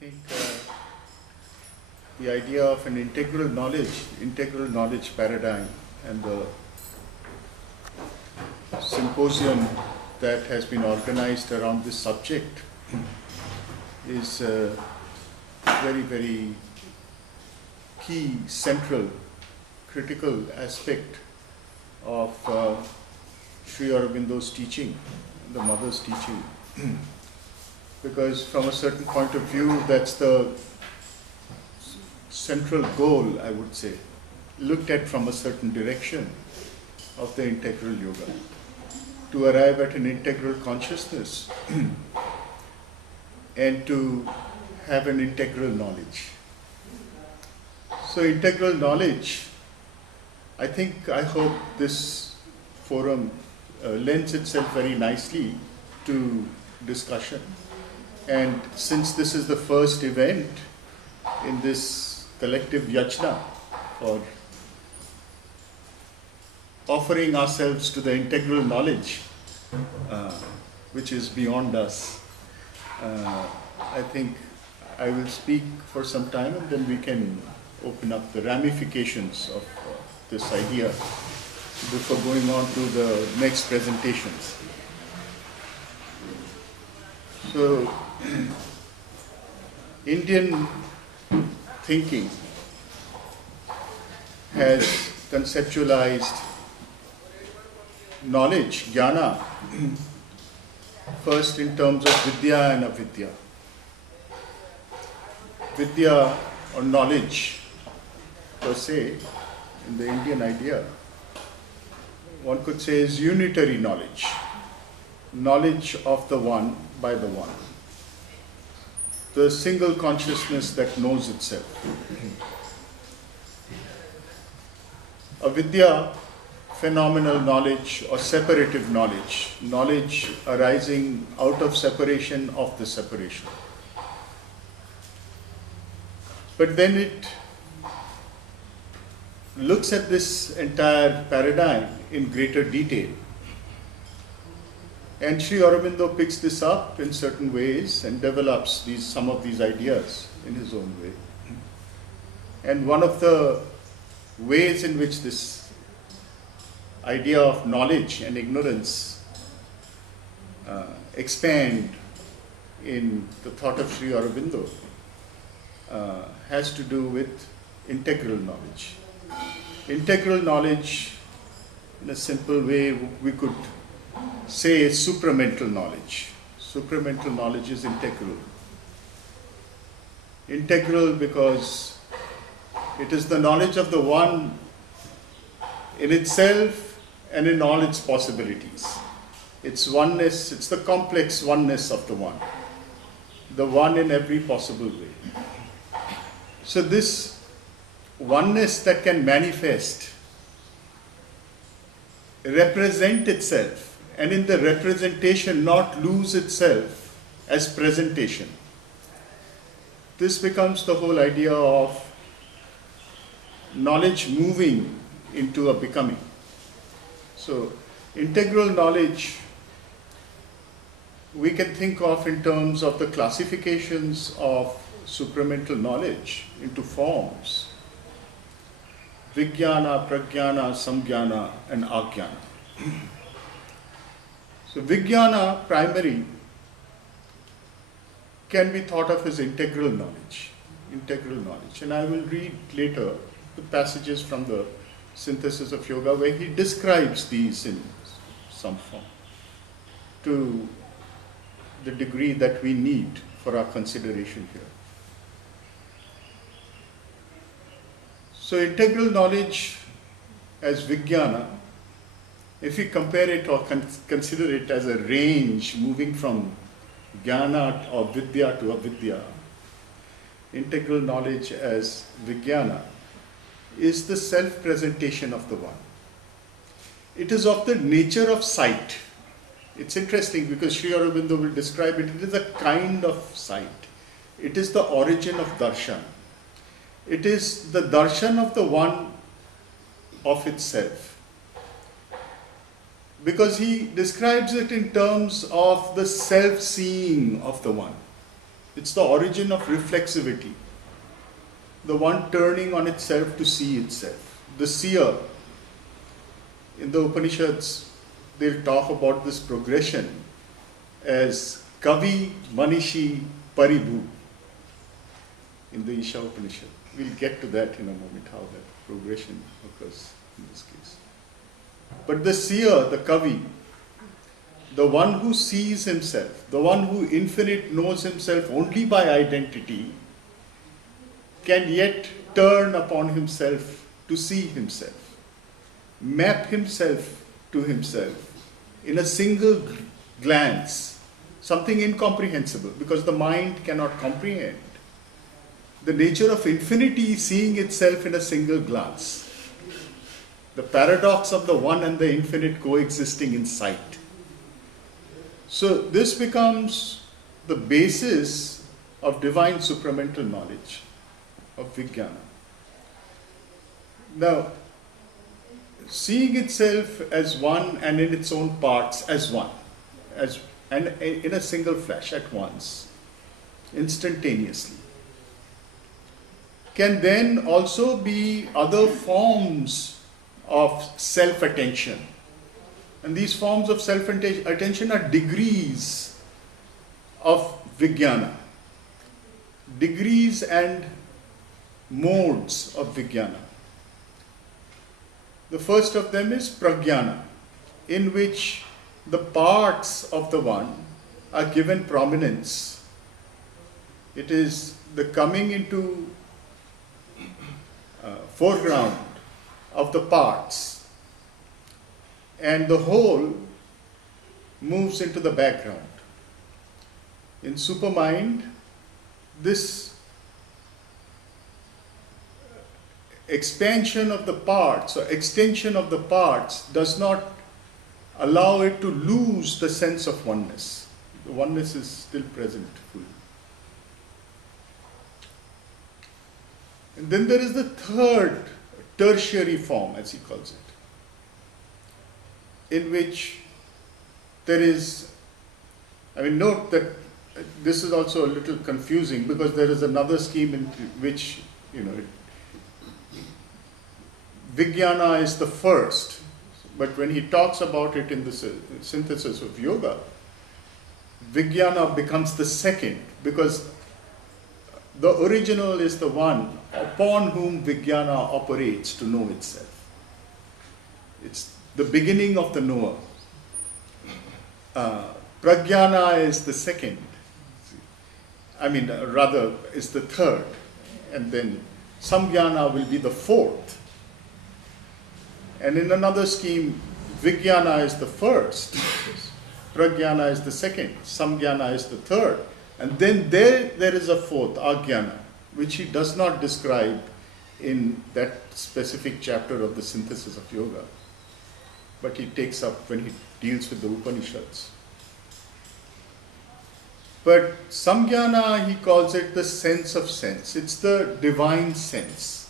think the idea of an integral knowledge paradigm, and the symposium that has been organized around this subject is a very, very key, central, critical aspect of Sri Aurobindo's teaching, the mother's teaching. Because from a certain point of view, that's the central goal, I would say, looked at from a certain direction of the integral yoga, to arrive at an integral consciousness and to have an integral knowledge. So integral knowledge, I hope this forum lends itself very nicely to discussion. And since this is the first event in this collective yajna for offering ourselves to the integral knowledge, which is beyond us, I think I will speak for some time, and then we can open up the ramifications of this idea before going on to the next presentations. So, Indian thinking has conceptualized knowledge, jnana, first in terms of vidya and avidya. Vidya, or knowledge per se, in the Indian idea, one could say is unitary knowledge, knowledge of the one by the one, the single consciousness that knows itself. Avidya, phenomenal knowledge or separative knowledge, knowledge arising out of separation of the separation. But then it looks at this entire paradigm in greater detail. And Sri Aurobindo picks this up in certain ways and develops some of these ideas in his own way. And one of the ways in which this idea of knowledge and ignorance expand in the thought of Sri Aurobindo has to do with integral knowledge. Integral knowledge, in a simple way, we could say is supramental knowledge. Supramental knowledge is integral. Integral because it is the knowledge of the one in itself and in all its possibilities. It's oneness, it's the complex oneness of the one in every possible way. So this oneness that can manifest, represent itself, and in the representation not lose itself as presentation. This becomes the whole idea of knowledge moving into a becoming. So integral knowledge we can think of in terms of the classifications of supramental knowledge into forms: Vijnana, Pragyana, Samjnana, and Ajnana. So Vijnana, primary, can be thought of as integral knowledge. Integral knowledge. And I will read later the passages from the Synthesis of Yoga where he describes these in some form to the degree that we need for our consideration here. So integral knowledge as Vijnana, if we compare it or consider it as a range moving from jnana or vidya to avidya, integral knowledge as Vijnana is the self-presentation of the one. It is of the nature of sight. It's interesting because Sri Aurobindo will describe it. It is a kind of sight. It is the origin of darshan. It is the darshan of the one of itself. Because he describes it in terms of the self-seeing of the one. It's the origin of reflexivity, the one turning on itself to see itself. The seer, in the Upanishads, they'll talk about this progression as Kavi, Manishi, Paribhu in the Isha Upanishad. We'll get to that in a moment, how that progression occurs in this case. But the seer, the Kavi, the one who sees himself, the one who infinite knows himself only by identity, can yet turn upon himself to see himself, map himself to himself in a single glance, something incomprehensible because the mind cannot comprehend. The nature of infinity seeing itself in a single glance. The paradox of the one and the infinite coexisting in sight. So this becomes the basis of divine supramental knowledge, of Vijnana. Now, seeing itself as one and in its own parts as one, and in a single flash at once, instantaneously, can then also be other forms of self-attention. And these forms of self-attention are degrees of Vijnana, degrees and modes of Vijnana. The first of them is Pragyana, in which the parts of the one are given prominence. It is the coming into foreground of the parts, and the whole moves into the background. In Supermind, this expansion of the parts or extension of the parts does not allow it to lose the sense of oneness. The oneness is still present fully. And then there is the third tertiary form, as he calls it, in which there is, note that this is also a little confusing because there is another scheme in which, Vijnana is the first, but when he talks about it in the synthesis of yoga, Vijnana becomes the second because the original is the one upon whom Vijnana operates to know itself. It's the beginning of the knower. Pragyana is the second. Rather is the third. And then Samjnana will be the fourth. And in another scheme, Vijnana is the first. Pragyana is the second. Samjnana is the third. And then there is a fourth, Ajnana, which he does not describe in that specific chapter of the synthesis of yoga, but he takes up when he deals with the Upanishads. But Samjnana, he calls it the sense of sense. It's the divine sense.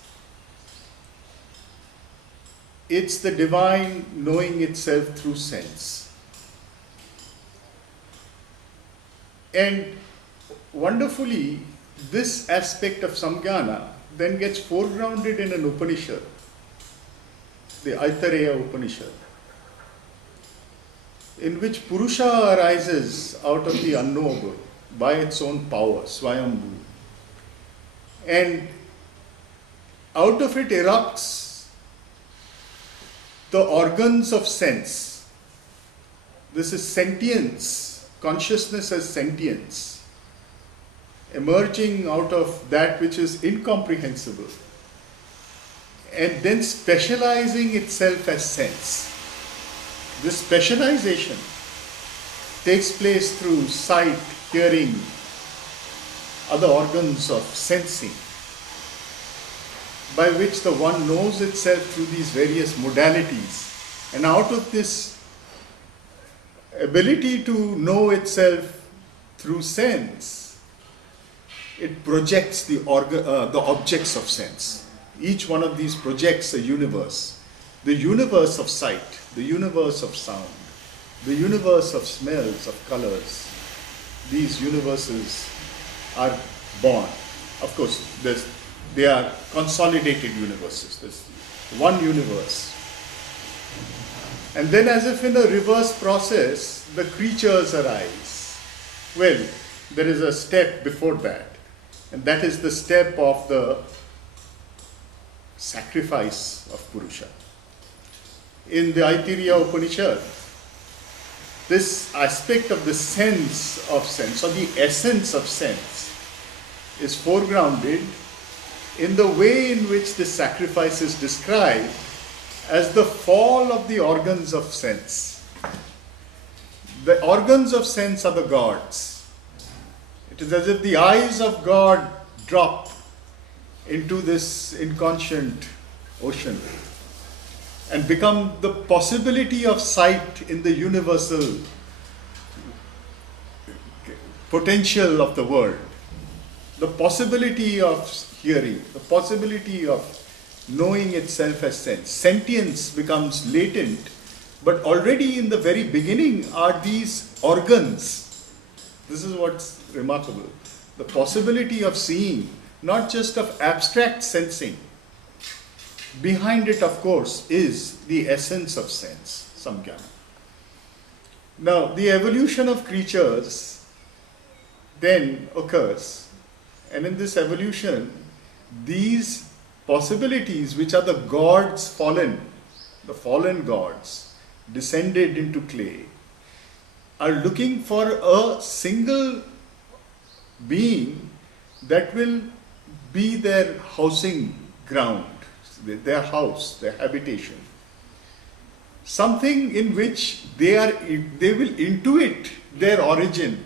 It's the divine knowing itself through sense. And wonderfully, this aspect of Samjnana then gets foregrounded in an Upanishad, the Aitareya Upanishad, in which Purusha arises out of the unknowable by its own power, Swayambhu. And out of it erupts the organs of sense. This is sentience, consciousness as sentience, emerging out of that which is incomprehensible, and then specializing itself as sense. This specialization takes place through sight, hearing, other organs of sensing, by which the one knows itself through these various modalities. And out of this ability to know itself through sense, it projects the objects of sense. Each one of these projects a universe. The universe of sight, the universe of sound, the universe of smells, of colors. These universes are born. Of course, they are consolidated universes. There's one universe. And then, as if in a reverse process, the creatures arise. Well, there is a step before that, and that is the step of the sacrifice of Purusha. In the Aitareya Upanishad, this aspect of the sense of sense, or the essence of sense, is foregrounded in the way in which this sacrifice is described as the fall of the organs of sense. The organs of sense are the gods. It is as if the eyes of God drop into this inconscient ocean and become the possibility of sight in the universal potential of the world, the possibility of hearing, the possibility of knowing itself as sense. Sentience becomes latent, but already in the very beginning are these organs. This is what's remarkable. The possibility of seeing, not just of abstract sensing. Behind it, of course, is the essence of sense, samgyana. Now, the evolution of creatures then occurs, and in this evolution, these possibilities, which are the gods fallen, the fallen gods descended into clay, are looking for a single being that will be their housing ground, their house, their habitation. Something in which they will intuit their origin,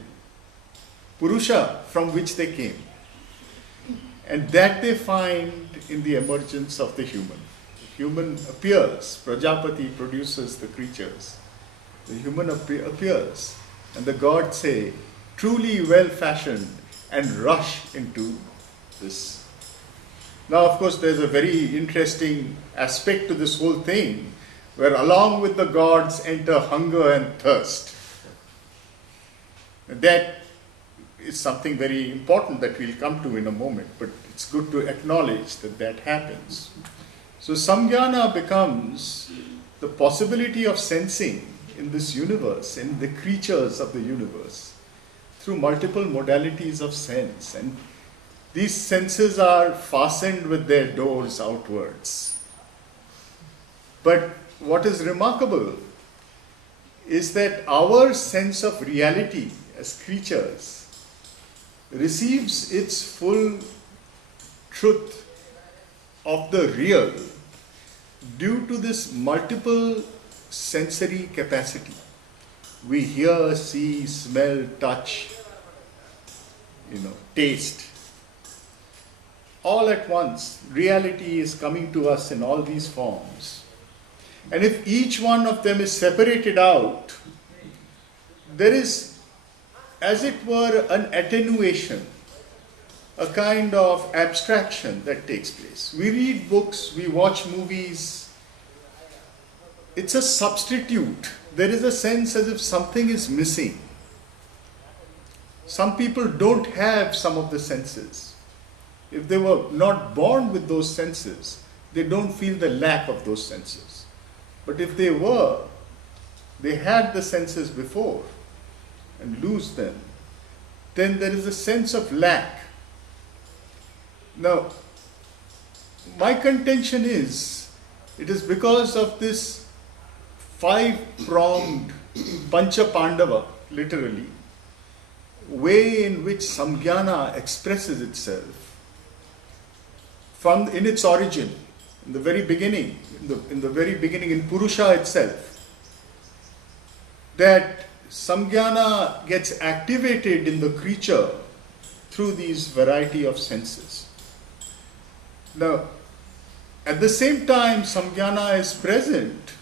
Purusha, from which they came. And that they find in the emergence of the human. The human appears, Prajapati produces the creatures. The human appears, and the gods say, truly well fashioned, and rush into this. Now, of course, there's a very interesting aspect to this whole thing, where along with the gods enter hunger and thirst. That is something very important that we'll come to in a moment, but it's good to acknowledge that that happens. So samgyana becomes the possibility of sensing in this universe, in the creatures of the universe, through multiple modalities of sense. And these senses are fastened with their doors outwards. But what is remarkable is that our sense of reality as creatures receives its full truth of the real due to this multiple sensory capacity. We hear, see, smell, touch, taste. All at once, reality is coming to us in all these forms. And if each one of them is separated out, there is, as it were, an attenuation, a kind of abstraction that takes place. We read books, we watch movies. It's a substitute. There is a sense as if something is missing. Some people don't have some of the senses. If they were not born with those senses, they don't feel the lack of those senses. But if they had the senses before and lose them, then there is a sense of lack. Now, my contention is, it is because of this five-pronged Pancha Pandava, literally, way in which samgyana expresses itself in its origin, in the very beginning, in Purusha itself, that samgyana gets activated in the creature through these variety of senses. Now, at the same time samgyana is present,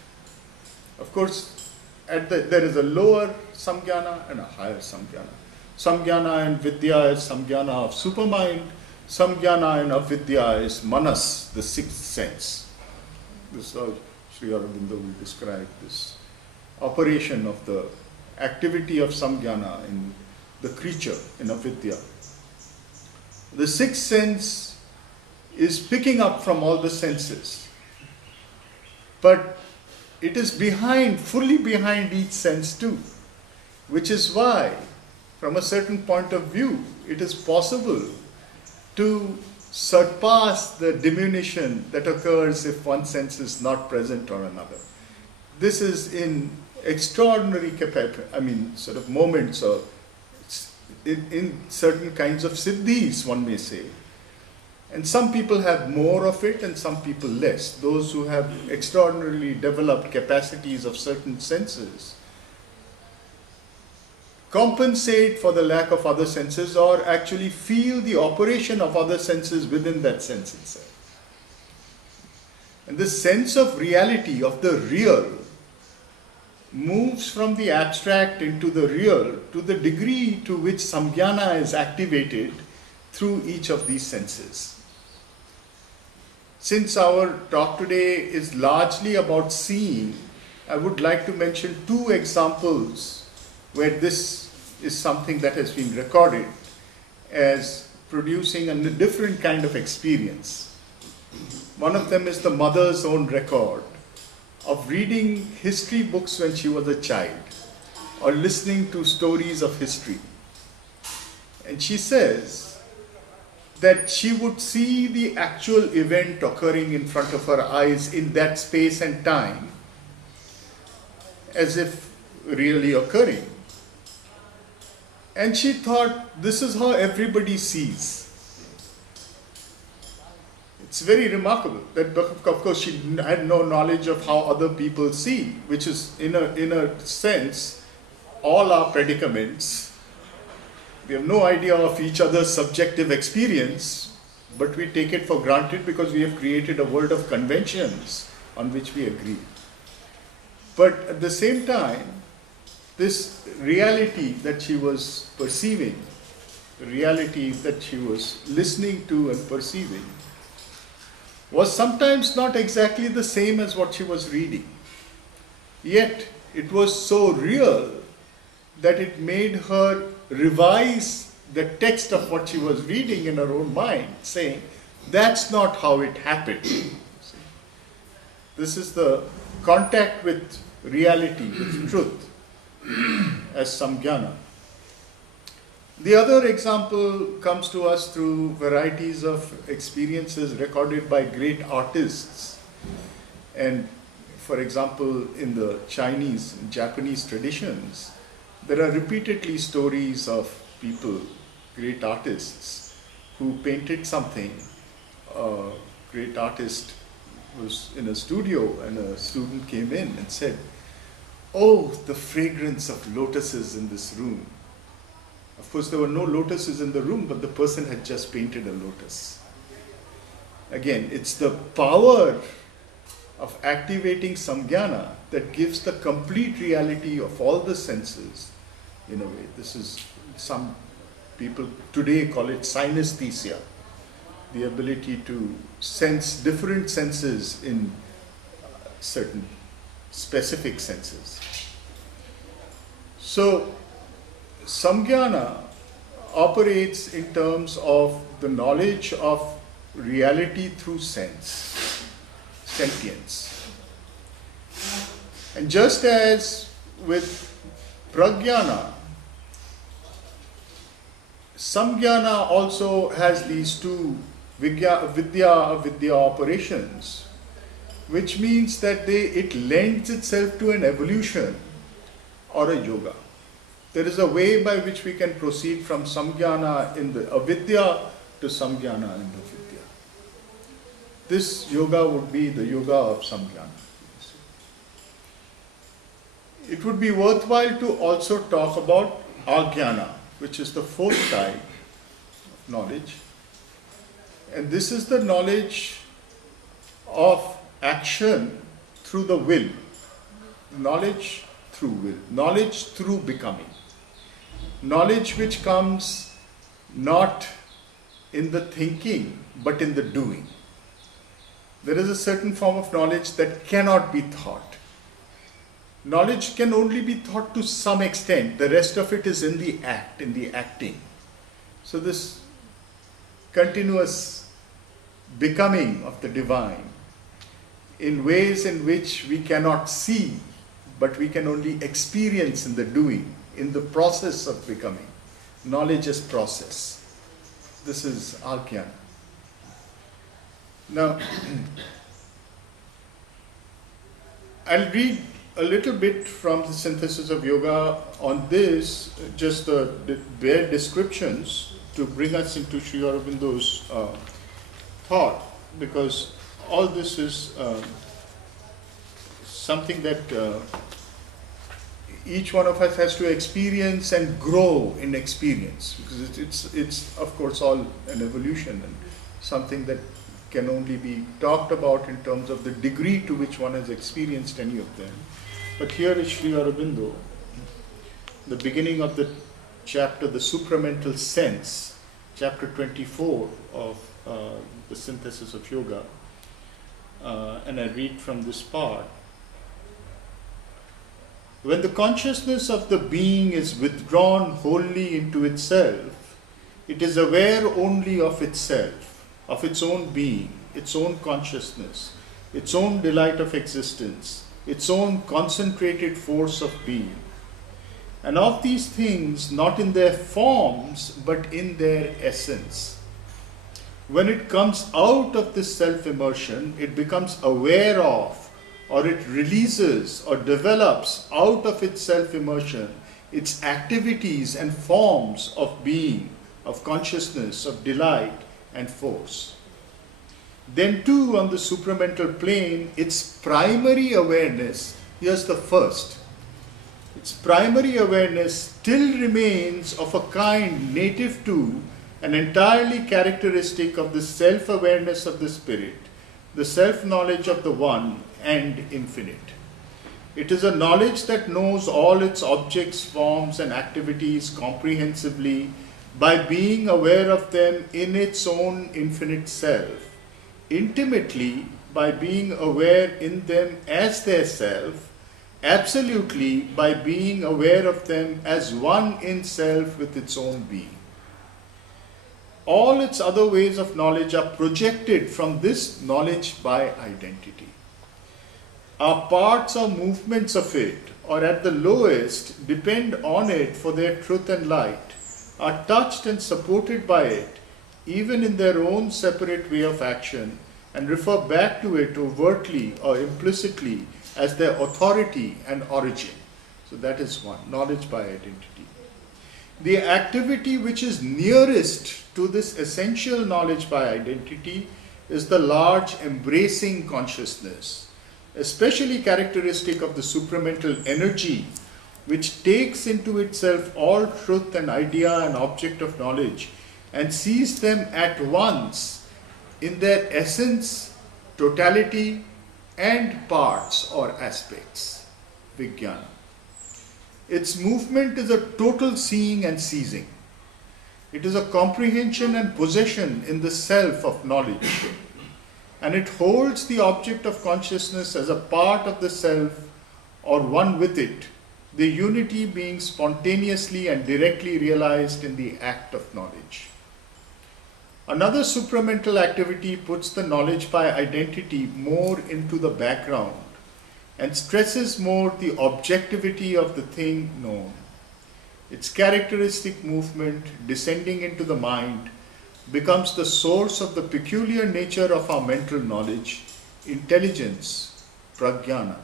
of course, there is a lower samgyana and a higher samgyana. Samgyana and vidya is samgyana of supermind. Samgyana and avidya is manas, the sixth sense. This is how Sri Aurobindo will describe this operation of the activity of samgyana in the creature, in avidya. The sixth sense is picking up from all the senses, but it is behind, fully behind each sense too, which is why, from a certain point of view, it is possible to surpass the diminution that occurs if one sense is not present or another. This is in extraordinary sort of moments, or in certain kinds of siddhis, one may say. And some people have more of it and some people less. Those who have extraordinarily developed capacities of certain senses compensate for the lack of other senses, or actually feel the operation of other senses within that sense itself. And this sense of reality, of the real, moves from the abstract into the real to the degree to which samjnana is activated through each of these senses. Since our talk today is largely about seeing, I would like to mention two examples where this is something that has been recorded as producing a different kind of experience. One of them is the mother's own record of reading history books when she was a child, or listening to stories of history. And she says that she would see the actual event occurring in front of her eyes in that space and time as if really occurring. And she thought, this is how everybody sees. It's very remarkable that, of course, she had no knowledge of how other people see, which is, in a sense, all our predicaments. We have no idea of each other's subjective experience, but we take it for granted because we have created a world of conventions on which we agree. But at the same time, this reality that she was perceiving, the reality that she was listening to and perceiving, was sometimes not exactly the same as what she was reading. Yet it was so real that it made her revise the text of what she was reading in her own mind, saying, that's not how it happened. This is the contact with reality, with truth, as samjnana. The other example comes to us through varieties of experiences recorded by great artists. And for example, in the Chinese and Japanese traditions, there are repeatedly stories of people, great artists, who painted something. A great artist was in a studio and a student came in and said, "Oh, the fragrance of lotuses in this room." Of course, there were no lotuses in the room, but the person had just painted a lotus. Again, it's the power of activating samjnana that gives the complete reality of all the senses, in a way. This is, some people today call it synesthesia, the ability to sense different senses in certain specific senses. So, samjnana operates in terms of the knowledge of reality through sense, sentience. And just as with pragyana, samjnana also has these two vidya operations, which means that it lends itself to an evolution or a yoga. There is a way by which we can proceed from samjnana in the avidya to samjnana in the vidya. This yoga would be the yoga of samjnana. It would be worthwhile to also talk about ajnana, which is the fourth type of knowledge. And this is the knowledge of action through the will. Knowledge through will. Knowledge through becoming. Knowledge which comes not in the thinking, but in the doing. There is a certain form of knowledge that cannot be taught. Knowledge can only be taught to some extent. The rest of it is in the act, in the acting. So this continuous becoming of the divine in ways in which we cannot see, but we can only experience in the doing, in the process of becoming. Knowledge is process. This is Ajnana. Now, I'll read a little bit from the Synthesis of Yoga on this, just the bare descriptions to bring us into Sri Aurobindo's thought, because all this is something that each one of us has to experience and grow in experience, because it's of course all an evolution and something that can only be talked about in terms of the degree to which one has experienced any of them. But here is Sri Aurobindo, the beginning of the chapter, the supramental sense, chapter 24 of the Synthesis of Yoga, and I read from this part. When the consciousness of the being is withdrawn wholly into itself, it is aware only of itself, of its own being, its own consciousness, its own delight of existence, its own concentrated force of being. And of these things, not in their forms, but in their essence. When it comes out of this self-immersion, it becomes aware of, or it releases or develops out of its self-immersion its activities and forms of being, of consciousness, of delight and force. Then too, on the supramental plane, its primary awareness, here's the first, its primary awareness still remains of a kind native to and entirely characteristic of the self-awareness of the spirit, the self-knowledge of the one and infinite. It is a knowledge that knows all its objects, forms and activities comprehensively by being aware of them in its own infinite self, intimately by being aware in them as their self, absolutely by being aware of them as one in self with its own being. All its other ways of knowledge are projected from this knowledge by identity. Our parts or movements of it, or at the lowest, depend on it for their truth and light, are touched and supported by it, even in their own separate way of action, and refer back to it overtly or implicitly as their authority and origin. So that is one, knowledge by identity. The activity which is nearest to this essential knowledge by identity is the large embracing consciousness, especially characteristic of the supramental energy, which takes into itself all truth and idea and object of knowledge and sees them at once in their essence, totality, and parts or aspects, Vijnana. Its movement is a total seeing and seizing. It is a comprehension and possession in the self of knowledge, and it holds the object of consciousness as a part of the self or one with it, the unity being spontaneously and directly realized in the act of knowledge. Another supramental activity puts the knowledge by identity more into the background and stresses more the objectivity of the thing known. Its characteristic movement, descending into the mind, becomes the source of the peculiar nature of our mental knowledge, intelligence, prajnana.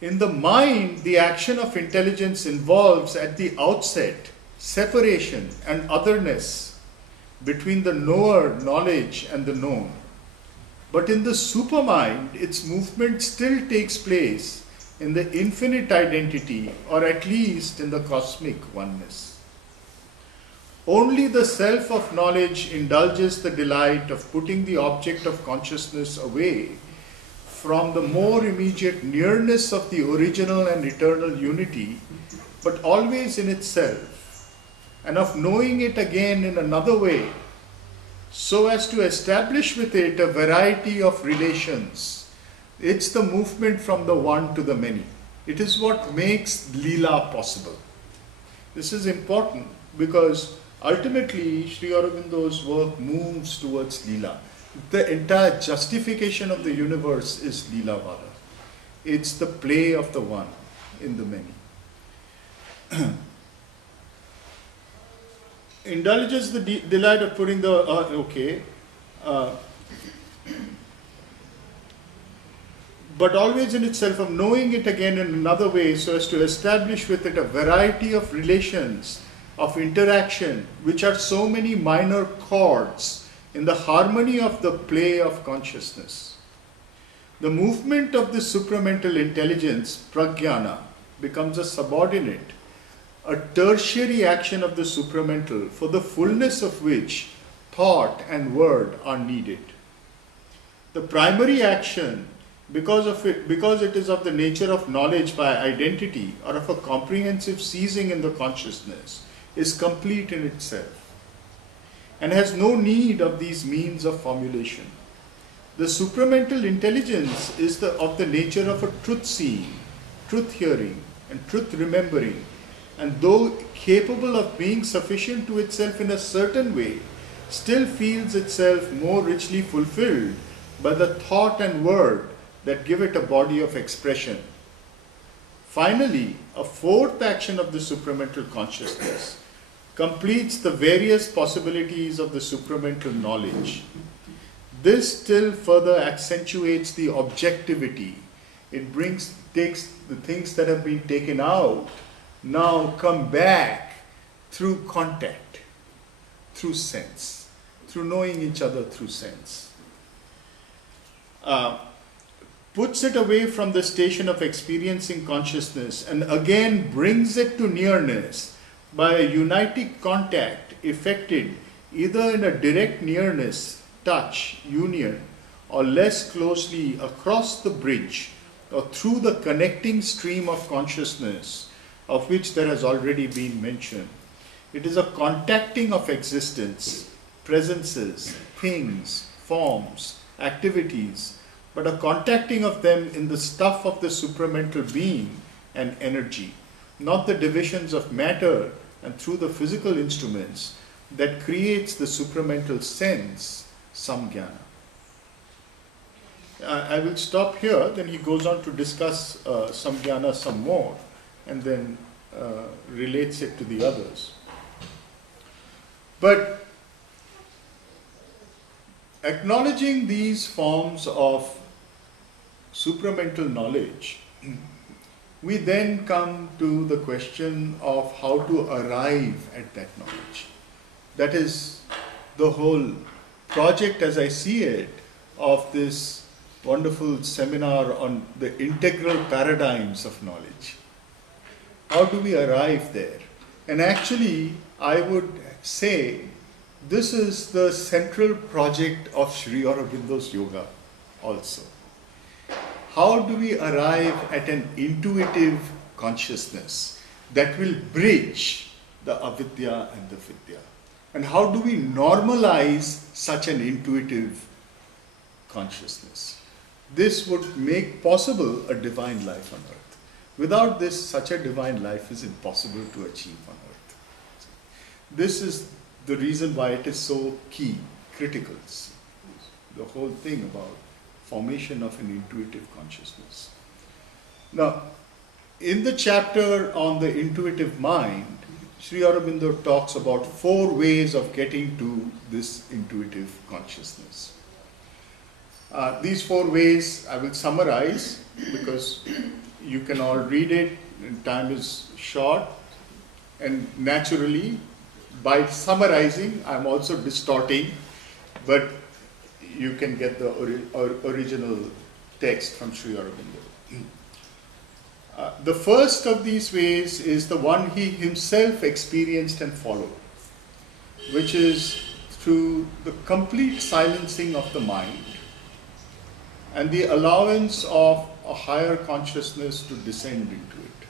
In the mind, the action of intelligence involves at the outset separation and otherness between the knower, knowledge, and the known. But in the supermind, its movement still takes place in the infinite identity, or at least in the cosmic oneness. Only the self of knowledge indulges the delight of putting the object of consciousness away from the more immediate nearness of the original and eternal unity, but always in itself, and of knowing it again in another way, so as to establish with it a variety of relations. It's the movement from the one to the many. It is what makes Leela possible. This is important because ultimately, Sri Aurobindo's work moves towards Leela. The entire justification of the universe is Leela Vada. It's the play of the one in the many. Indulges the delight of putting the, but always in itself, of knowing it again in another way, so as to establish with it a variety of relations, of interaction, which are so many minor chords in the harmony of the play of consciousness. The movement of the supramental intelligence, pragyana, becomes a subordinate, a tertiary action of the supramental, for the fullness of which thought and word are needed. The primary action, because it is of the nature of knowledge by identity or of a comprehensive seizing in the consciousness, is complete in itself and has no need of these means of formulation. The supramental intelligence is of the nature of a truth seeing, truth hearing, and truth remembering, and though capable of being sufficient to itself in a certain way, still feels itself more richly fulfilled by the thought and word that give it a body of expression. Finally, a fourth action of the supramental consciousness completes the various possibilities of the supramental knowledge. This still further accentuates the objectivity. It takes the things that have been taken out, now come back through contact, through sense, through knowing each other through sense. Puts it away from the station of experiencing consciousness and again brings it to nearness by a united contact effected either in a direct nearness, touch, union, or less closely across the bridge or through the connecting stream of consciousness, of which there has already been mention. It is a contacting of existence, presences, things, forms, activities, but a contacting of them in the stuff of the supramental being and energy, not the divisions of matter and through the physical instruments that creates the supramental sense, samgyana. I will stop here, then he goes on to discuss samgyana some more and then relates it to the others. But acknowledging these forms of supramental knowledge, we then come to the question of how to arrive at that knowledge. That is the whole project, as I see it, of this wonderful seminar on the integral paradigms of knowledge. How do we arrive there? And actually, I would say this is the central project of Sri Aurobindo's yoga also. How do we arrive at an intuitive consciousness that will bridge the avidya and the vidya? And how do we normalize such an intuitive consciousness? This would make possible a divine life on earth. Without this, such a divine life is impossible to achieve on earth. This is the reason why it is so key, critical. The whole thing about formation of an intuitive consciousness. Now, in the chapter on the intuitive mind, Sri Aurobindo talks about 4 ways of getting to this intuitive consciousness. These 4 ways I will summarize because you can all read it and time is short, and naturally by summarizing I am also distorting, but you can get the original text from Sri Aurobindo. The first of these ways is the one he himself experienced and followed, which is through the complete silencing of the mind and the allowance of a higher consciousness to descend into it,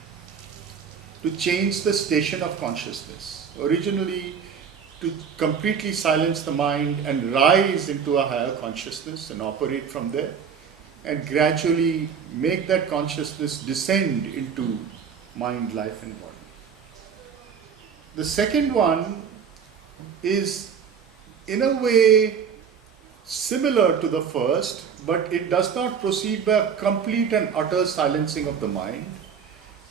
to change the station of consciousness. Originally, to completely silence the mind and rise into a higher consciousness and operate from there, and gradually make that consciousness descend into mind, life and body. The second one is in a way similar to the first, but it does not proceed by a complete and utter silencing of the mind.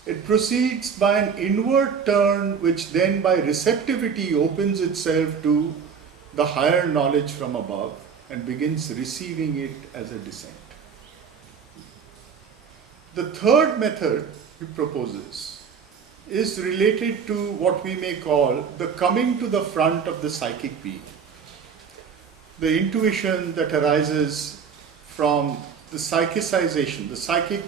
It proceeds by an inward turn, which then by receptivity opens itself to the higher knowledge from above and begins receiving it as a descent. The third method he proposes is related to what we may call the coming to the front of the psychic being. The intuition that arises from the psychicization, the psychic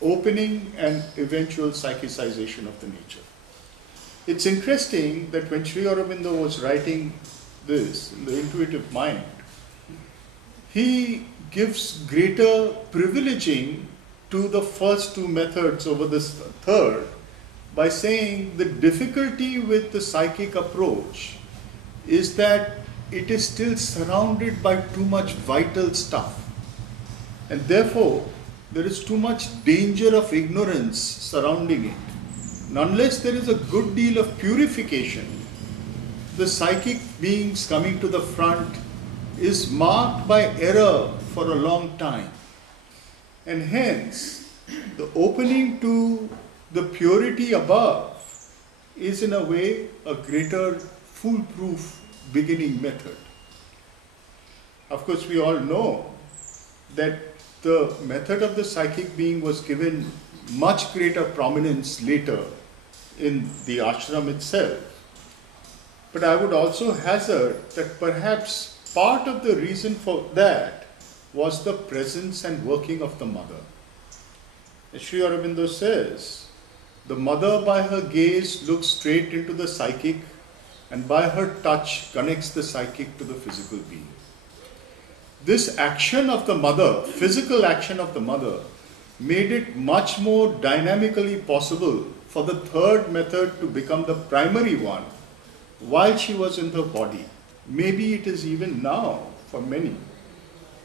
opening and eventual psychicization of the nature. It's interesting that when Sri Aurobindo was writing this in the intuitive mind, he gives greater privileging to the first two methods over this third by saying the difficulty with the psychic approach is that it is still surrounded by too much vital stuff, and therefore there is too much danger of ignorance surrounding it. And unless there is a good deal of purification, the psychic beings coming to the front is marked by error for a long time. And hence, the opening to the purity above is in a way a greater foolproof beginning method. Of course, we all know that the method of the psychic being was given much greater prominence later in the ashram itself. But I would also hazard that perhaps part of the reason for that was the presence and working of the mother. As Sri Aurobindo says, the mother by her gaze looks straight into the psychic and by her touch connects the psychic to the physical being. This action of the mother, physical action of the mother, made it much more dynamically possible for the third method to become the primary one while she was in her body. Maybe it is even now for many.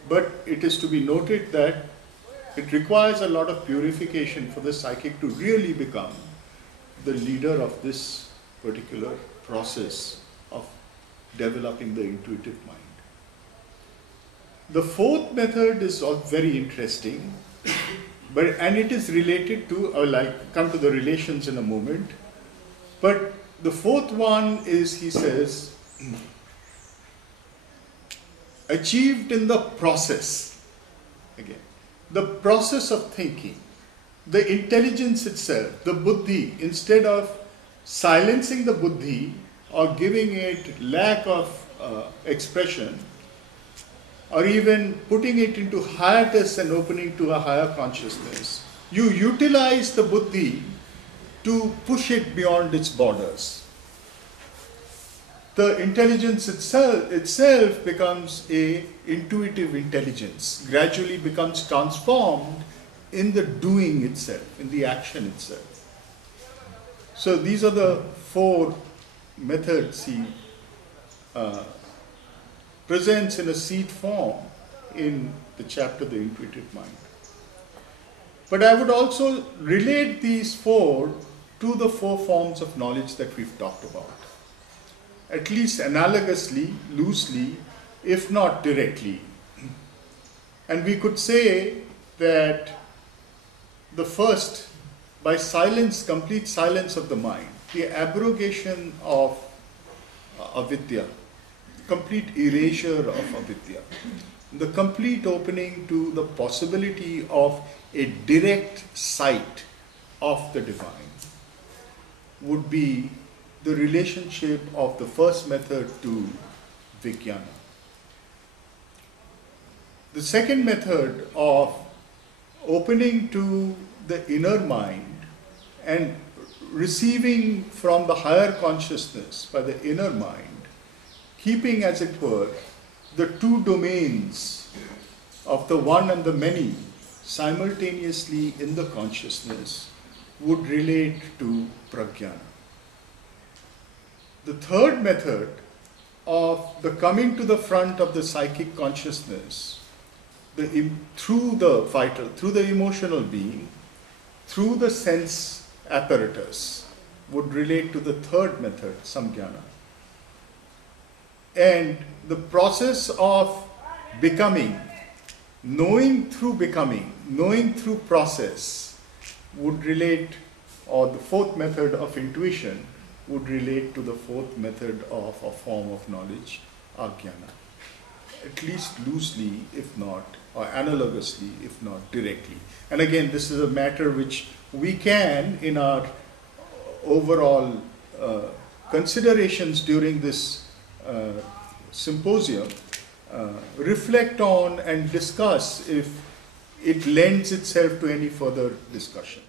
But it is to be noted that it requires a lot of purification for the psychic to really become the leader of this particular process of developing the intuitive mind. The fourth method is very interesting, and it is related to, I'll come to the relations in a moment, but the fourth one is, he says, achieved in the process. Again, the process of thinking, the intelligence itself, the buddhi, instead of silencing the buddhi or giving it lack of expression, or even putting it into hiatus and opening to a higher consciousness, you utilize the buddhi to push it beyond its borders. The intelligence itself becomes a intuitive intelligence, gradually becomes transformed in the doing itself, in the action itself. So these are the four methods he presents in a seed form in the chapter The Intuitive Mind. But I would also relate these four to the four forms of knowledge that we've talked about, at least analogously, loosely, if not directly. And we could say that the first, by silence, complete silence of the mind, the abrogation of avidya, complete erasure of avidya, the complete opening to the possibility of a direct sight of the divine, would be the relationship of the first method to Vijnana. The second method of opening to the inner mind and receiving from the higher consciousness by the inner mind, keeping as it were the two domains of the one and the many simultaneously in the consciousness, would relate to prajnana. The third method of the coming to the front of the psychic consciousness, through the vital, through the emotional being, through the sense apparatus, would relate to the third method, samjnana. And the process of becoming, knowing through process would relate, or the fourth method of intuition would relate to the fourth method of a form of knowledge, ajnana. At least loosely, if not, or analogously, if not directly. And again, this is a matter which we can, in our overall considerations during this symposium, reflect on and discuss if it lends itself to any further discussion.